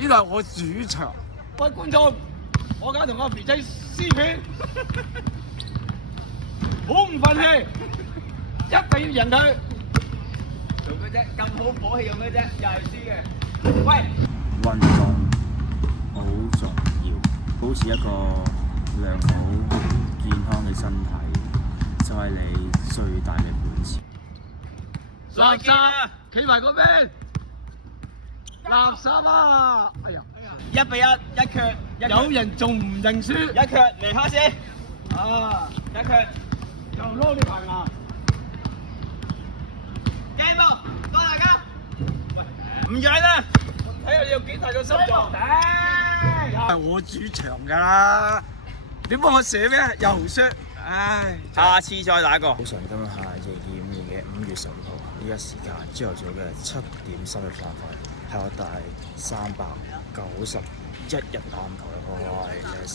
呢度係我主場。各位觀眾，我而家同阿肥仔撕拳，好唔忿氣，一定要贏佢。做嘅啫，咁好火氣用嘅啫，又係輸嘅。喂，運動好重要，保持一個良好健康嘅身體，就係你最大嘅本錢。垃圾，企埋嗰邊。垃圾啊！哎呀1比1，一腳，有人仲唔認輸？一腳嚟開始，啊！一腳，又攞你排牙。鏡幕，多大家，唔讓啦，睇下你有幾大個心臟。頂，係我主場㗎啦，你幫我寫咩？又輸，唉！下次再打過。早上今日係2025年嘅5月15號，呢一時間朝頭早嘅7點3分發揮，係我第391日籃球嘅開，